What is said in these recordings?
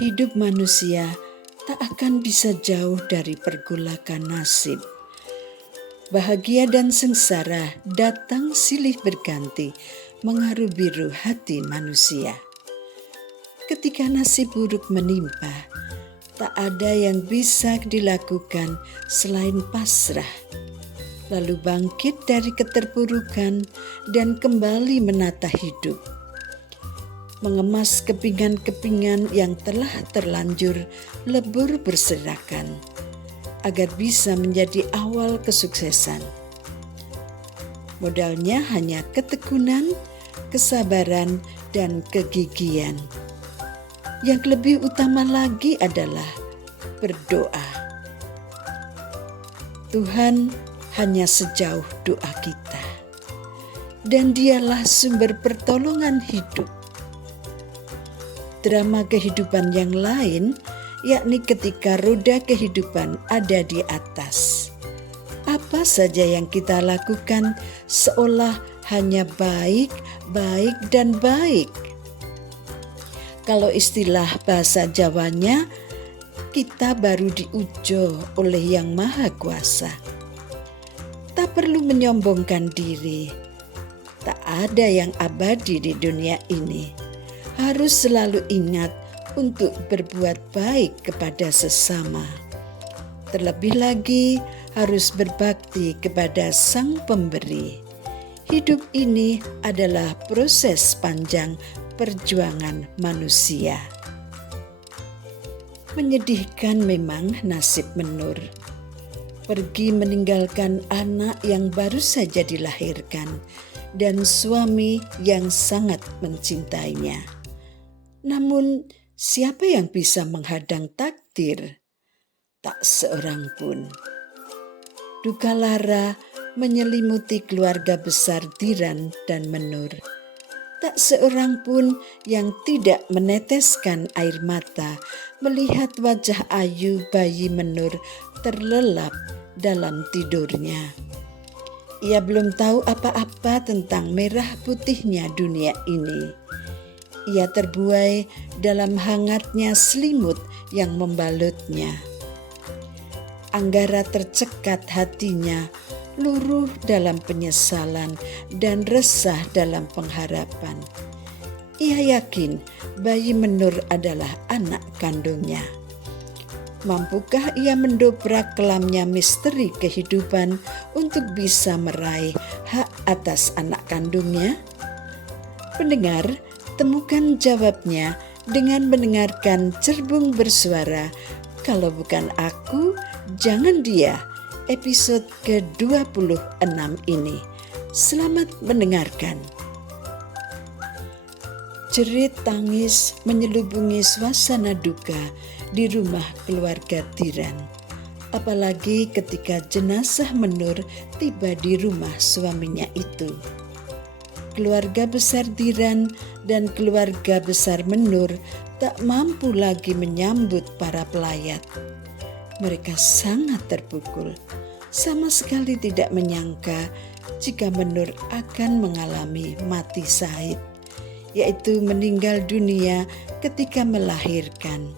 hidup manusia tak akan bisa jauh dari pergolakan nasib. Bahagia dan sengsara datang silih berganti mengharu-biru hati manusia. Ketika nasib buruk menimpa, tak ada yang bisa dilakukan selain pasrah, lalu bangkit dari keterpurukan dan kembali menata hidup. Mengemas kepingan-kepingan yang telah terlanjur lebur berserakan, agar bisa menjadi awal kesuksesan. Modalnya hanya ketekunan, kesabaran, dan kegigihan. Yang lebih utama lagi adalah berdoa. Tuhan hanya sejauh doa kita, dan Dialah sumber pertolongan hidup. Drama kehidupan yang lain, yakni ketika roda kehidupan ada di atas. Apa saja yang kita lakukan seolah hanya baik, baik, dan baik. Kalau istilah bahasa Jawanya, kita baru diujo oleh Yang Maha Kuasa. Tak perlu menyombongkan diri. Tak ada yang abadi di dunia ini. Harus selalu ingat untuk berbuat baik kepada sesama. Terlebih lagi harus berbakti kepada Sang Pemberi. Hidup ini adalah proses panjang perjuangan manusia. Menyedihkan memang nasib Menur. Pergi meninggalkan anak yang baru saja dilahirkan dan suami yang sangat mencintainya. Namun, siapa yang bisa menghadang takdir? Tak seorang pun. Duka lara menyelimuti keluarga besar Diran dan Menur. Tak seorang pun yang tidak meneteskan air mata melihat wajah ayu bayi Menur terlelap dalam tidurnya. Ia belum tahu apa-apa tentang merah putihnya dunia ini. Ia terbuai dalam hangatnya selimut yang membalutnya. Anggara tercekat hatinya, luruh dalam penyesalan dan resah dalam pengharapan. Ia yakin bayi Menur adalah anak kandungnya. Mampukah ia mendobrak kelamnya misteri kehidupan untuk bisa meraih hak atas anak kandungnya? Pendengar, temukan jawabnya dengan mendengarkan Cerbung Bersuara, Kalau Bukan Aku, Jangan Dia, episode ke-26 ini. Selamat mendengarkan. Jerit tangis menyelubungi suasana duka di rumah keluarga Diran. Apalagi ketika jenazah Menur tiba di rumah suaminya itu. Keluarga besar Diran dan keluarga besar Menur tak mampu lagi menyambut para pelayat. Mereka sangat terpukul, sama sekali tidak menyangka jika Menur akan mengalami mati syahid, yaitu meninggal dunia ketika melahirkan.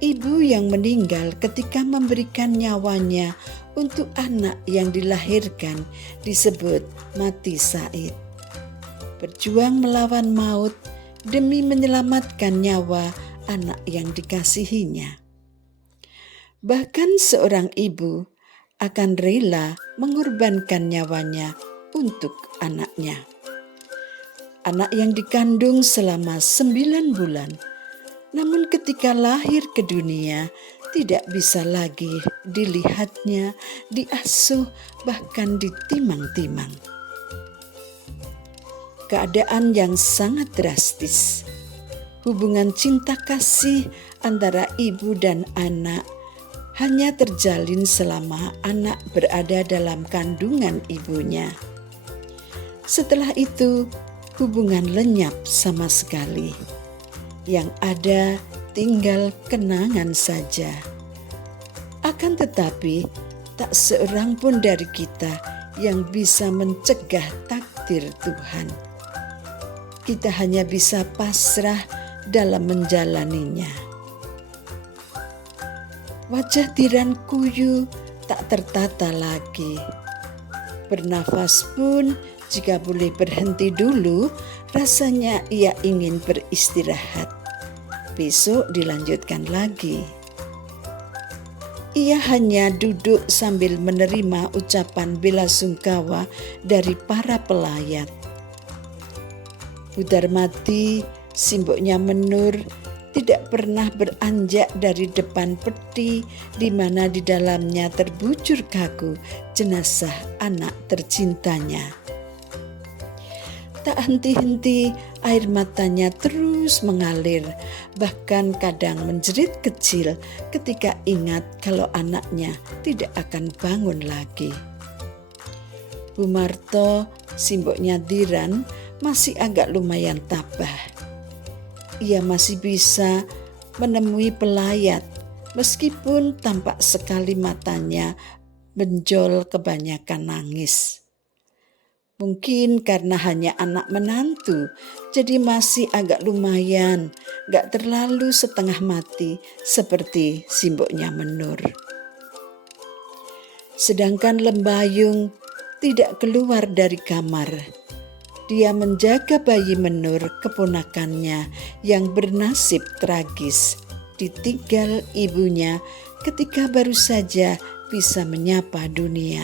Ibu yang meninggal ketika memberikan nyawanya untuk anak yang dilahirkan disebut mati syahid. Berjuang melawan maut demi menyelamatkan nyawa anak yang dikasihinya. Bahkan seorang ibu akan rela mengorbankan nyawanya untuk anaknya. Anak yang dikandung selama 9 bulan, namun ketika lahir ke dunia tidak bisa lagi dilihatnya, diasuh, bahkan ditimang-timang. Keadaan yang sangat drastis. Hubungan cinta kasih antara ibu dan anak hanya terjalin selama anak berada dalam kandungan ibunya. Setelah itu, hubungan lenyap sama sekali. Yang ada tinggal kenangan saja. Akan tetapi, tak seorang pun dari kita yang bisa mencegah takdir Tuhan. Kita hanya bisa pasrah dalam menjalaninya. Wajah Diran Kuyu tak tertata lagi. Bernafas pun jika boleh berhenti dulu, rasanya ia ingin beristirahat. Besok dilanjutkan lagi. Ia hanya duduk sambil menerima ucapan bela sungkawa dari para pelayat. Bu Darmati, simboknya Menur, tidak pernah beranjak dari depan peti di mana di dalamnya terbujur kaku jenazah anak tercintanya. Tak henti-henti air matanya terus mengalir, bahkan kadang menjerit kecil ketika ingat kalau anaknya tidak akan bangun lagi. Bu Marto, simboknya Diran, masih agak lumayan tabah. Ia masih bisa menemui pelayat meskipun tampak sekali matanya benjol kebanyakan nangis. Mungkin karena hanya anak menantu, jadi masih agak lumayan, gak terlalu setengah mati seperti simboknya Menur. Sedangkan Lembayung tidak keluar dari kamar. Dia menjaga bayi Menur, keponakannya yang bernasib tragis, ditinggal ibunya ketika baru saja bisa menyapa dunia.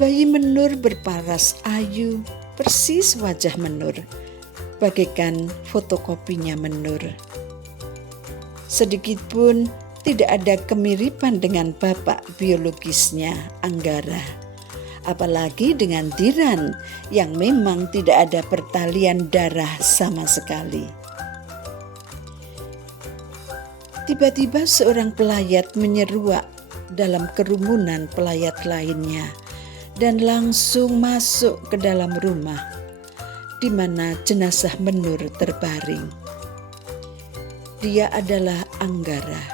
Bayi Menur berparas ayu, persis wajah Menur, bagaikan fotokopinya Menur. Sedikitpun tidak ada kemiripan dengan bapak biologisnya, Anggara. Apalagi dengan Diran yang memang tidak ada pertalian darah sama sekali. Tiba-tiba seorang pelayat menyeruak dalam kerumunan pelayat lainnya dan langsung masuk ke dalam rumah di mana jenazah Menur terbaring. Dia adalah Anggara.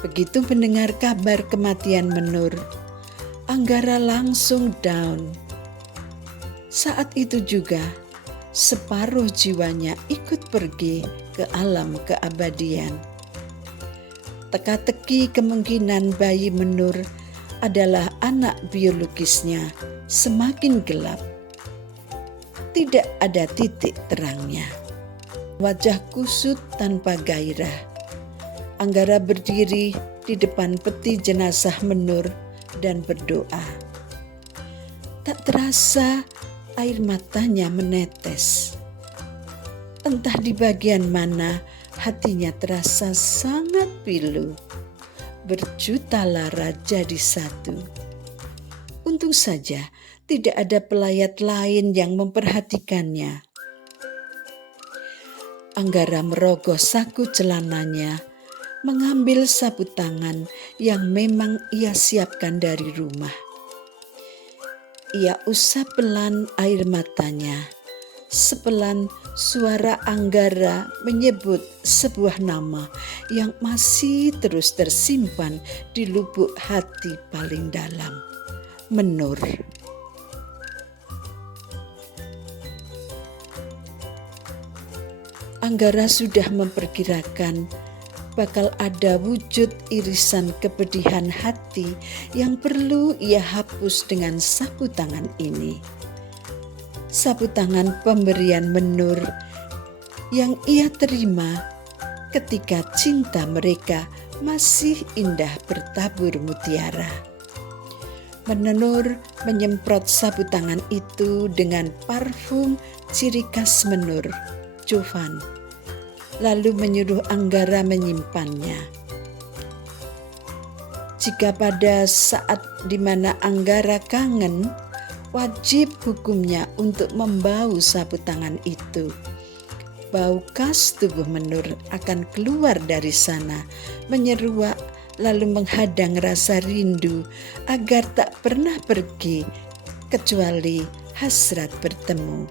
Begitu mendengar kabar kematian Menur, Anggara langsung down. Saat itu juga separuh jiwanya ikut pergi ke alam keabadian. Teka-teki kemungkinan bayi Menur adalah anak biologisnya semakin gelap. Tidak ada titik terangnya. Wajah kusut tanpa gairah. Anggara berdiri di depan peti jenazah Menur dan berdoa. Tak terasa air matanya menetes. Entah di bagian mana hatinya terasa sangat pilu. Berjuta lara jadi satu. Untung saja tidak ada pelayat lain yang memperhatikannya. Anggara merogoh saku celananya, mengambil sapu tangan yang memang ia siapkan dari rumah. Ia usap pelan air matanya. Sepelan suara Anggara menyebut sebuah nama yang masih terus tersimpan di lubuk hati paling dalam. Menur. Anggara sudah memperkirakan bakal ada wujud irisan kepedihan hati yang perlu ia hapus dengan sapu tangan ini. Sapu tangan pemberian Menur yang ia terima ketika cinta mereka masih indah bertabur mutiara. Menur menyemprot sapu tangan itu dengan parfum ciri khas Menur, Jovan, lalu menyuruh Anggara menyimpannya. Jika pada saat di mana Anggara kangen, wajib hukumnya untuk membau sapu tangan itu. Bau khas tubuh Menur akan keluar dari sana, menyeruak lalu menghadang rasa rindu agar tak pernah pergi kecuali hasrat bertemu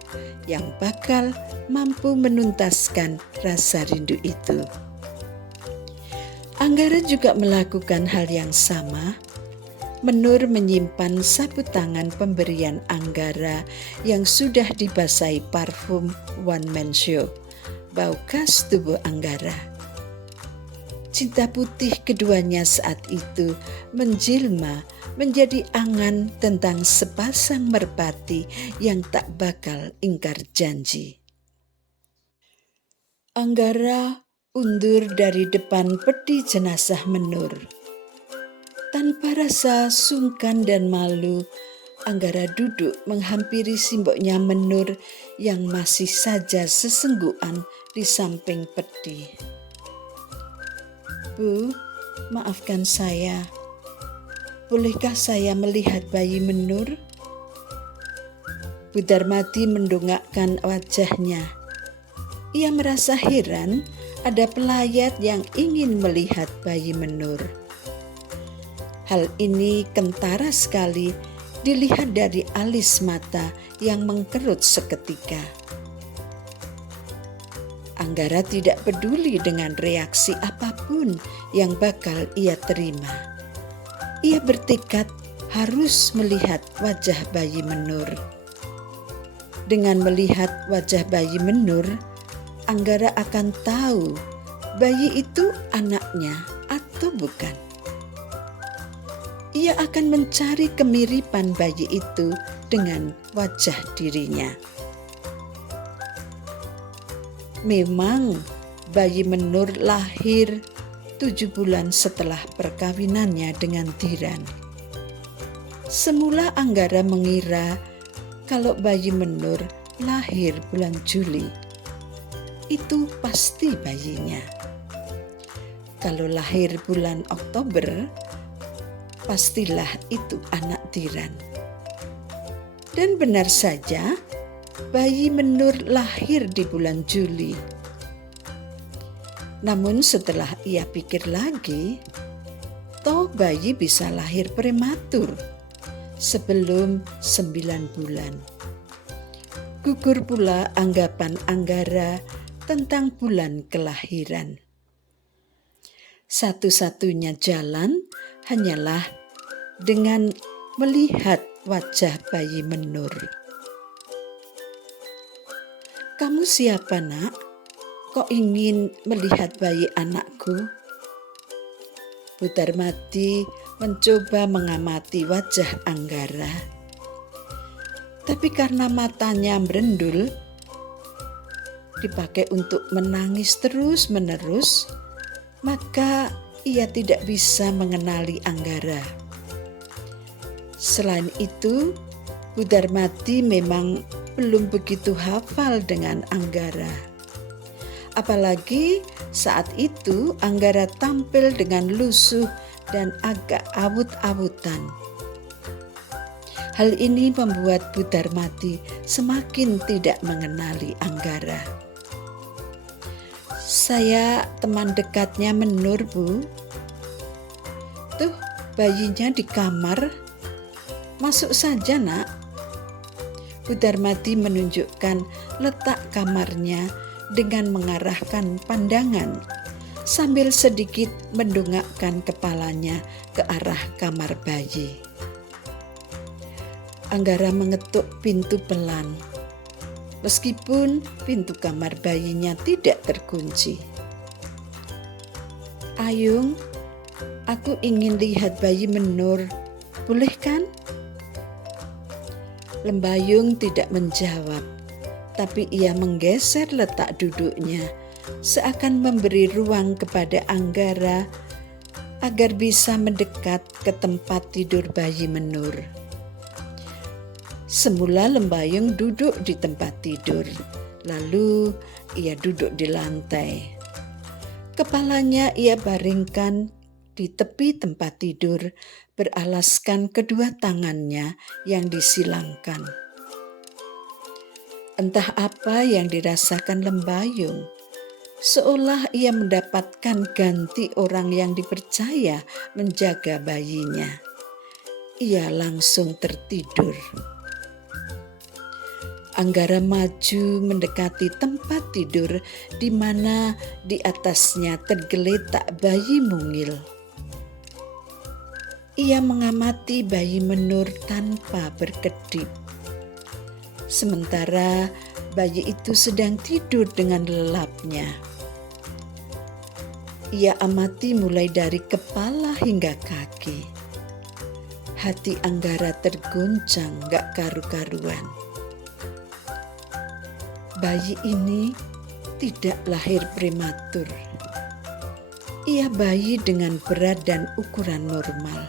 yang bakal mampu menuntaskan rasa rindu itu. Anggara juga melakukan hal yang sama. Menur menyimpan sapu tangan pemberian Anggara yang sudah dibasahi parfum One Man Show. Bau khas tubuh Anggara. Cinta putih keduanya saat itu menjelma menjadi angan tentang sepasang merpati yang tak bakal ingkar janji. Anggara undur dari depan peti jenazah Menur. Tanpa rasa sungkan dan malu, Anggara duduk menghampiri simboknya Menur yang masih saja sesenggukan di samping peti. "Bu, maafkan saya. Bolehkah saya melihat bayi Menur?" Bu Darmadi mendongakkan wajahnya. Ia merasa heran ada pelayat yang ingin melihat bayi Menur. Hal ini kentara sekali dilihat dari alis mata yang mengkerut seketika. Anggara tidak peduli dengan reaksi apapun yang bakal ia terima. Ia bertekad harus melihat wajah bayi Menur. Dengan melihat wajah bayi Menur, Anggara akan tahu bayi itu anaknya atau bukan. Ia akan mencari kemiripan bayi itu dengan wajah dirinya. Memang bayi Menur lahir 7 bulan setelah perkawinannya dengan Diran. Semula Anggara mengira kalau bayi Menur lahir bulan Juli, itu pasti bayinya. Kalau lahir bulan Oktober, pastilah itu anak Diran. Dan benar saja, bayi Menur lahir di bulan Juli. Namun setelah ia pikir lagi, toh bayi bisa lahir prematur sebelum 9 bulan. Gugur pula anggapan Anggara tentang bulan kelahiran. Satu-satunya jalan hanyalah dengan melihat wajah bayi Menur. "Kamu siapa, Nak? Kok ingin melihat bayi anakku?" Bu Darmadi mencoba mengamati wajah Anggara. Tapi karena matanya merendul, dipakai untuk menangis terus-menerus, maka ia tidak bisa mengenali Anggara. Selain itu, Bu Darmadi memang belum begitu hafal dengan Anggara. Apalagi saat itu Anggara tampil dengan lusuh dan agak awut-awutan. Hal ini membuat Bu Darmadi semakin tidak mengenali Anggara. "Saya teman dekatnya Menur, Bu. Tuh, bayinya di kamar. Masuk saja, Nak." Bu Darmadi menunjukkan letak kamarnya dengan mengarahkan pandangan sambil sedikit mendongakkan kepalanya ke arah kamar bayi. Anggara mengetuk pintu pelan, meskipun pintu kamar bayinya tidak terkunci. "Ayung, aku ingin lihat bayi Menur, boleh kan?" Lembayung tidak menjawab, tapi ia menggeser letak duduknya, seakan memberi ruang kepada Anggara agar bisa mendekat ke tempat tidur bayi Menur. Semula Lembayung duduk di tempat tidur, lalu ia duduk di lantai. Kepalanya ia baringkan di tepi tempat tidur, beralaskan kedua tangannya yang disilangkan. Entah apa yang dirasakan Lembayung, seolah ia mendapatkan ganti orang yang dipercaya menjaga bayinya. Ia langsung tertidur. Anggara maju mendekati tempat tidur di mana di atasnya tergeletak bayi mungil. Ia mengamati bayi Menur tanpa berkedip. Sementara bayi itu sedang tidur dengan lelapnya. Ia amati mulai dari kepala hingga kaki. Hati Anggara terguncang gak karu-karuan. Bayi ini tidak lahir prematur. Ia bayi dengan berat dan ukuran normal.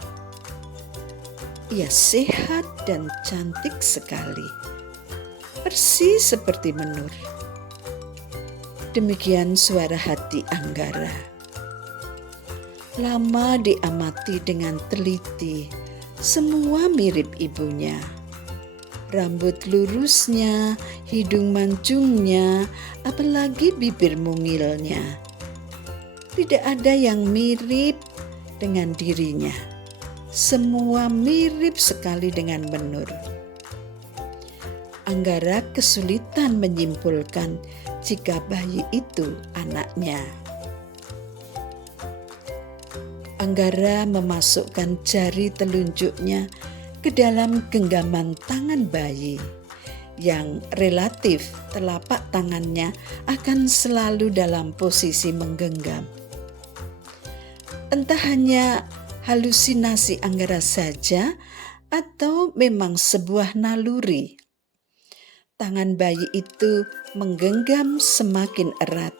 Ia sehat dan cantik sekali, persis seperti Menur. Demikian suara hati Anggara. Lama diamati dengan teliti, semua mirip ibunya. Rambut lurusnya, hidung mancungnya, apalagi bibir mungilnya. Tidak ada yang mirip dengan dirinya. Semua mirip sekali dengan Menur. Anggara kesulitan menyimpulkan jika bayi itu anaknya. Anggara memasukkan jari telunjuknya ke dalam genggaman tangan bayi yang relatif telapak tangannya akan selalu dalam posisi menggenggam. Entah hanya halusinasi Anggara saja atau memang sebuah naluri. Tangan bayi itu menggenggam semakin erat.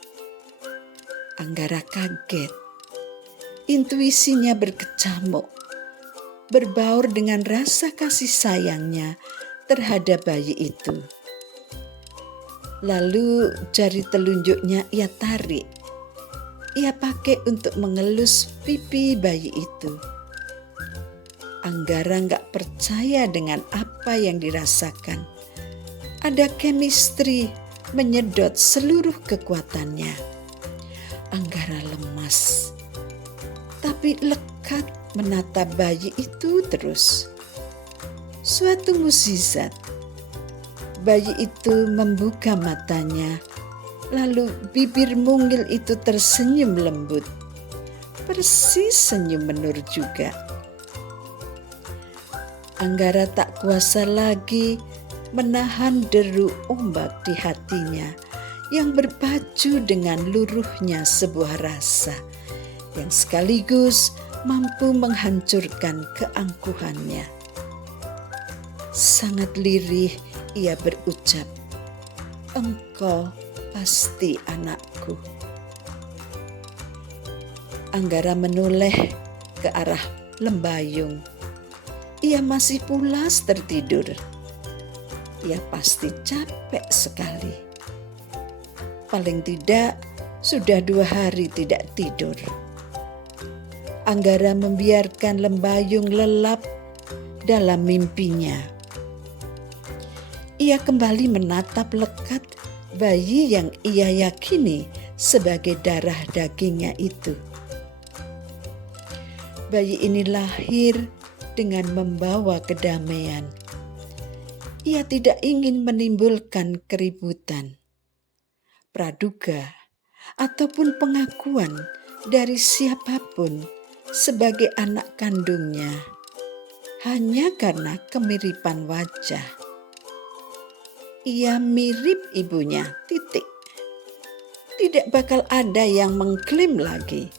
Anggara kaget. Intuisinya berkecamuk, berbaur dengan rasa kasih sayangnya terhadap bayi itu. Lalu jari telunjuknya ia tarik. Ia pakai untuk mengelus pipi bayi itu. Anggara gak percaya dengan apa yang dirasakan. Ada chemistry menyedot seluruh kekuatannya. Anggara lemas, tapi lekat menatap bayi itu terus. Suatu mukjizat. Bayi itu membuka matanya, lalu bibir mungil itu tersenyum lembut. Persis senyum Menur juga. Anggara tak kuasa lagi menahan deru ombak di hatinya yang berpacu dengan luruhnya sebuah rasa yang sekaligus mampu menghancurkan keangkuhannya. Sangat lirih ia berucap, "Engkau pasti anakku." Anggara menoleh ke arah lembayung. Ia masih pulas tertidur. Ia pasti capek sekali. Paling tidak sudah 2 hari tidak tidur. Anggara membiarkan lembayung lelap dalam mimpinya. Ia kembali menatap lekat bayi yang ia yakini sebagai darah dagingnya itu. Bayi ini lahir dengan membawa kedamaian. Ia tidak ingin menimbulkan keributan, praduga, ataupun pengakuan dari siapapun sebagai anak kandungnya hanya karena kemiripan wajah. Ia mirip ibunya, titik. Tidak bakal ada yang mengklaim lagi.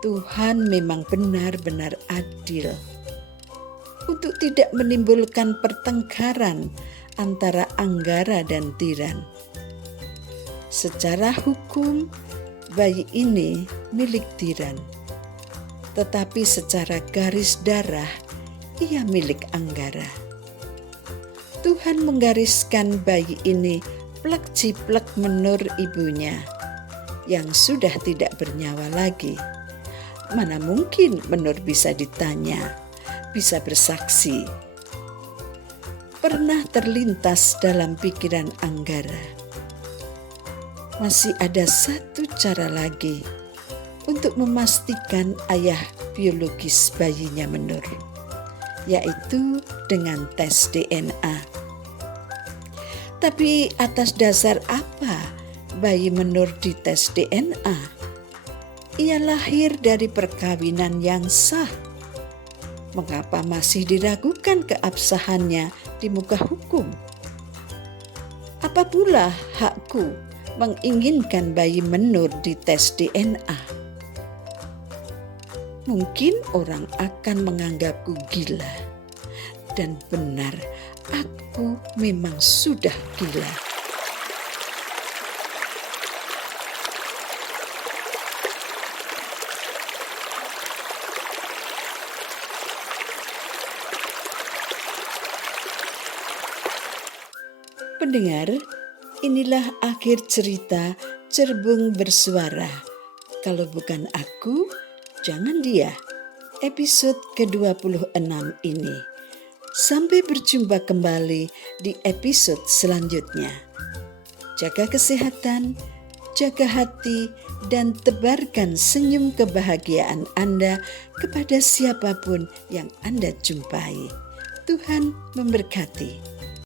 Tuhan memang benar-benar adil untuk tidak menimbulkan pertengkaran antara Anggara dan Tiran. Secara hukum, bayi ini milik Tiran, tetapi secara garis darah ia milik Anggara. Tuhan menggariskan bayi ini plek ciplek Menur ibunya yang sudah tidak bernyawa lagi. Mana mungkin Menur bisa ditanya, bisa bersaksi. Pernah terlintas dalam pikiran Anggara, masih ada satu cara lagi untuk memastikan ayah biologis bayinya Menur, yaitu dengan tes DNA. Tapi atas dasar apa bayi Menur dites DNA? Ia lahir dari perkawinan yang sah. Mengapa masih diragukan keabsahannya di muka hukum? Apa pula hakku menginginkan bayi menur di tes DNA? Mungkin orang akan menganggapku gila. Dan benar, aku memang sudah gila. Pendengar, inilah akhir cerita Cerbung Bersuara. Kalau bukan aku, jangan dia. Episode ke-26 ini. Sampai berjumpa kembali di episode selanjutnya. Jaga kesehatan, jaga hati, dan tebarkan senyum kebahagiaan Anda kepada siapapun yang Anda jumpai. Tuhan memberkati.